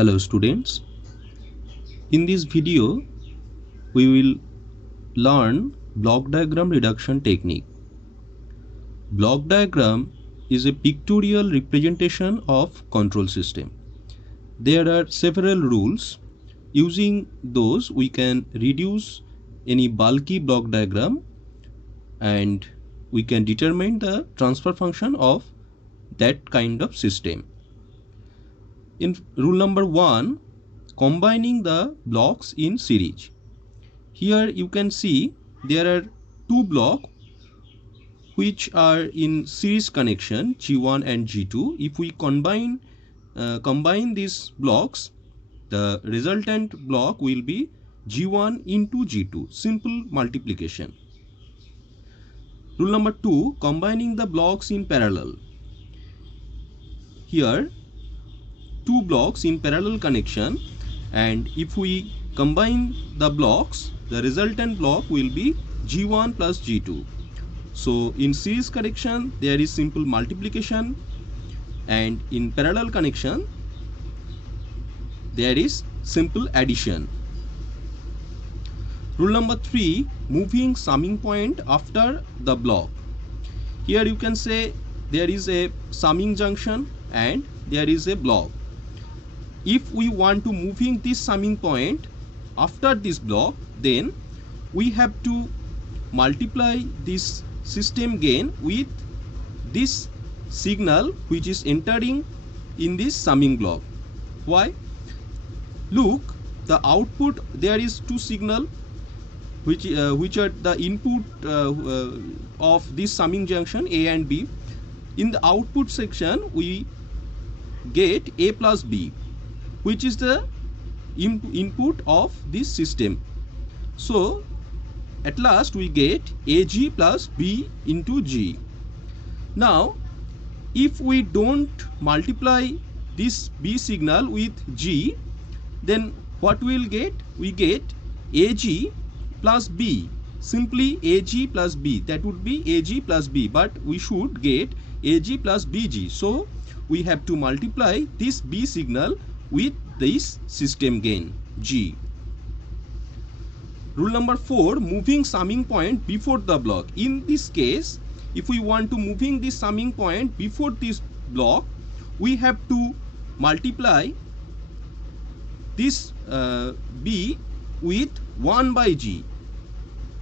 Hello students, in this video we will learn block diagram reduction technique. Block diagram is a pictorial representation of control system. There are several rules. Using those we can reduce any bulky block diagram and we can determine the transfer function of that kind of system. In rule number 1, combining the blocks in series. Here you can see there are two blocks which are in series connection, G1 and G2. If we combine these blocks, the resultant block will be G1 into G2, simple multiplication. Rule number 2, combining the blocks in parallel. Here two blocks in parallel connection, and if we combine the blocks, the resultant block will be G1 plus G2. So in series connection there is simple multiplication, and in parallel connection there is simple addition. Rule number 3, moving summing point after the block. Here you can say there is a summing junction and there is a block. If we want to moving this summing point after this block, then we have to multiply this system gain with this signal which is entering in this summing block. Why? Look, the output, there is two signal which are the input of this summing junction A and B. In the output section we get A plus B, which is the input of this system. So at last we get AG plus B into G. Now if we don't multiply this B signal with G, then what we will get? We get AG plus B, simply AG plus B, that would be AG plus B, but we should get AG plus BG. So we have to multiply this B signal with this system gain G. Rule number 4, moving summing point before the block. In this case, if we want to moving this summing point before this block, we have to multiply this B with 1 by G.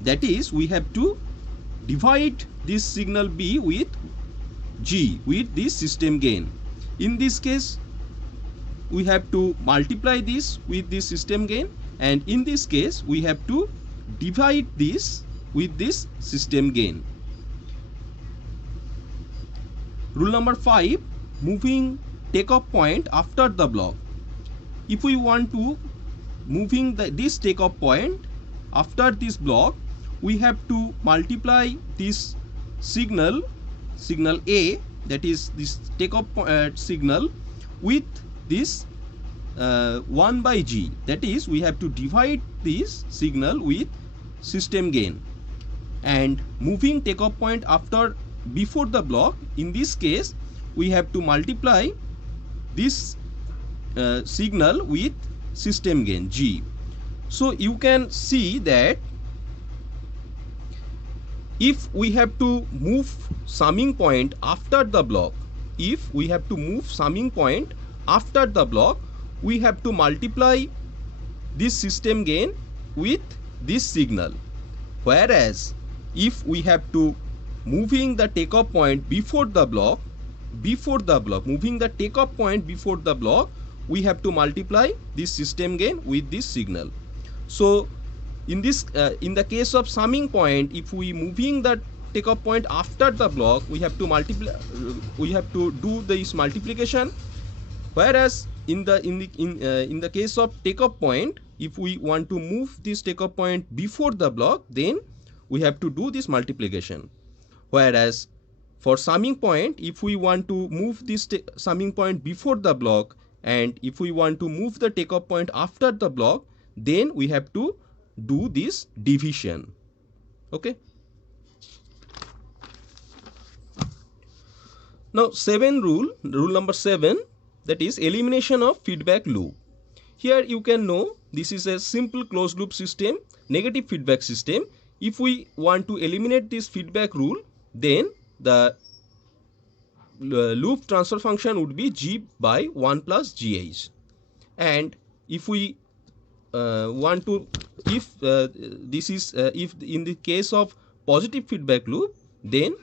That is, we have to divide this signal B with G, with this system gain. In this case we have to multiply this with this system gain, and in this case we have to divide this with this system gain. Rule number 5, moving takeoff point after the block. If we want to moving this takeoff point after this block, we have to multiply this signal A, that is this takeoff signal, with this 1 by G. That is, we have to divide this signal with system gain. And moving takeoff point after before the block, in this case we have to multiply this signal with system gain G. So you can see that if we have to move summing point after the block, we have to multiply this system gain with this signal. Whereas if we have to moving the takeoff point before the block, moving the takeoff point before the block, we have to multiply this system gain with this signal. So in this in the case of summing point, if we moving the takeoff point after the block, we have to multiply, we have to do this multiplication. Whereas in the case of takeoff point, if we want to move this takeoff point before the block, then we have to do this multiplication. Whereas for summing point, if we want to move this summing point before the block, and if we want to move the takeoff point after the block, then we have to do this division. Okay. Now rule number 7, that is elimination of feedback loop. Here you can know this is a simple closed loop system, negative feedback system. If we want to eliminate this feedback rule, then the loop transfer function would be g by 1 plus gh. And if we want to, if if in the case of positive feedback loop, then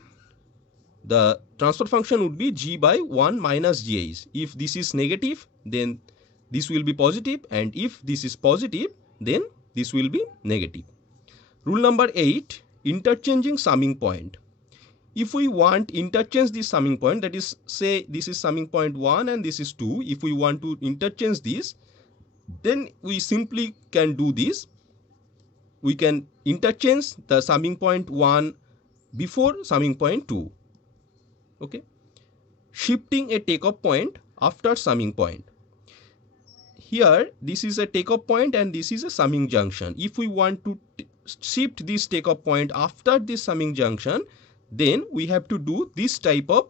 the transfer function would be g by 1 minus gh. If this is negative, then this will be positive, and if this is positive, then this will be negative. Rule number 8, interchanging summing point. If we want interchange this summing point, that is, say this is summing point 1 and this is 2, if we want to interchange this, then we simply can do this. We can interchange the summing point 1 before summing point 2. Okay. Shifting a takeoff point after summing point. Here this is a takeoff point and this is a summing junction. If we want to shift this takeoff point after this summing junction, then we have to do this type of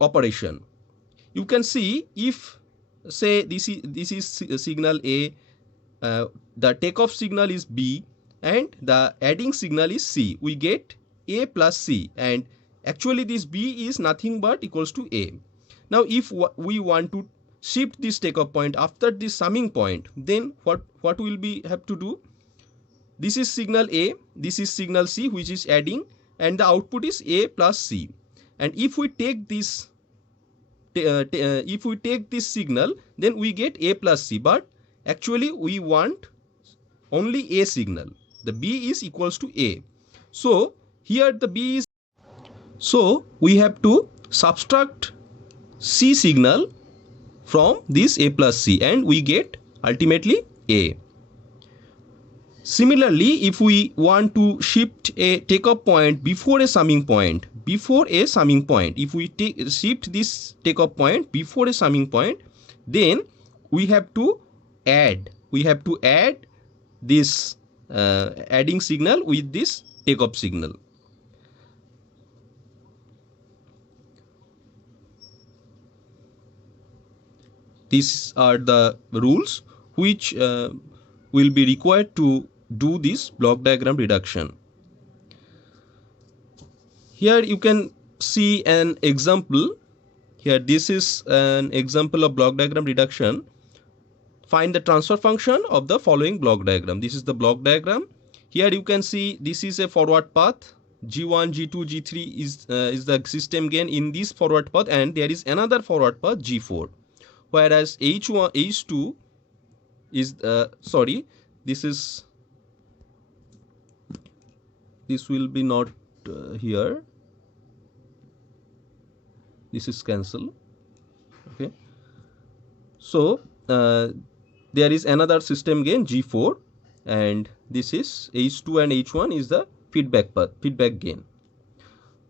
operation. You can see, if say this is signal A, the takeoff signal is B and the adding signal is C, we get A plus C, and actually this B is nothing but equals to A. Now if we want to shift this takeoff point after this summing point, then what will we have to do? This is signal A, this is signal C, which is adding, and the output is A plus C. And if we take this signal, then we get A plus C, but actually we want only A signal. The B is equals to A. So here the B is, so we have to subtract C signal from this A plus C, and we get ultimately A. Similarly, if we want to shift a takeoff point before a summing point, if we shift this takeoff point before a summing point, then we have to add this adding signal with this takeoff signal. These are the rules which will be required to do this block diagram reduction. Here you can see an example. Here this is an example of block diagram reduction. Find the transfer function of the following block diagram. This is the block diagram. Here you can see this is a forward path. G1, G2, G3 is the system gain in this forward path, and there is another forward path G4. Whereas H1, H2 is this will be not here. This is cancel. Okay. So there is another system gain G4, and this is H2 and H1 is the feedback path, feedback gain.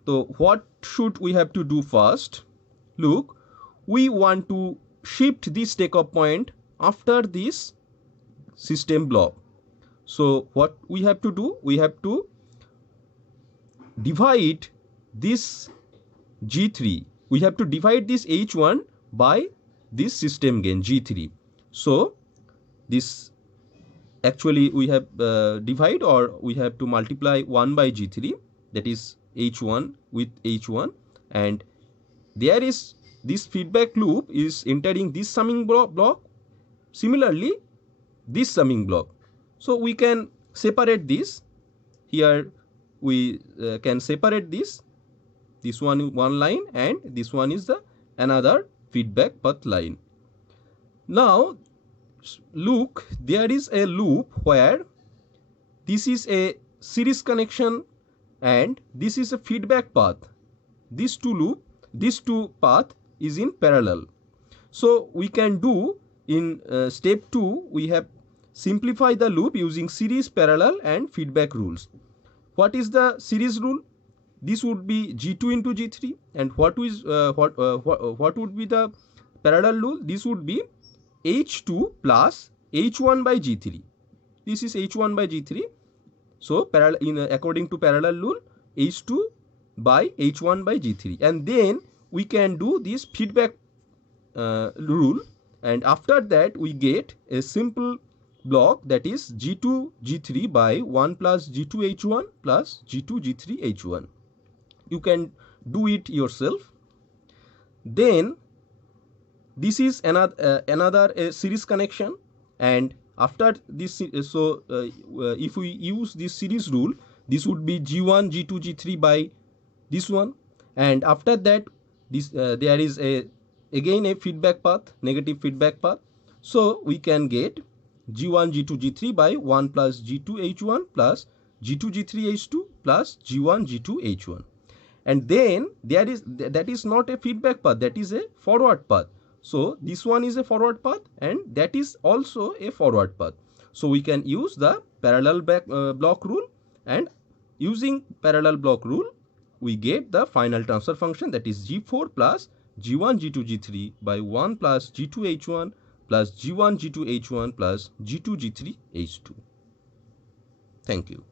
So what should we have to do first? Look, we want to shift this takeoff point after this system block. So what we have to do? We have to divide this G3. We have to divide this H1 by this system gain G3. So this actually we have divide, or we have to multiply 1 by G3, that is H1 with H1, and there is this feedback loop is entering this summing block, similarly this summing block. So we can separate this. Here we can separate this one line, and this one is the another feedback path line. Now look, there is a loop where this is a series connection and this is a feedback path. These two path is in parallel. So we can do in step 2, we have simplify the loop using series, parallel and feedback rules. What is the series rule? This would be G2 into G3, and what would be the parallel rule? This would be H2 plus H1 by G3. This is H1 by G3. So according to parallel rule, H2 by H1 by G3, and then we can do this feedback rule. and after that we get a simple block, that is G2 G3 by 1 plus G2 H1 plus G2 G3 H1. You can do it yourself. Then this is another series connection, and after this, if we use this series rule, this would be G1 G2 G3 by this one, and after that this there is again a feedback path, negative feedback path. So we can get G1 G2 G3 by 1 plus G2 H1 plus G2 G3 H2 plus G1 G2 H1. And then that is not a feedback path, that is a forward path. So this one is a forward path and that is also a forward path. So we can use the parallel block rule, and using parallel block rule we get the final transfer function, that is G4 plus G1 G2 G3 by 1 plus G2 H1 plus G1 G2 H1 plus G2 G3 H2. Thank you.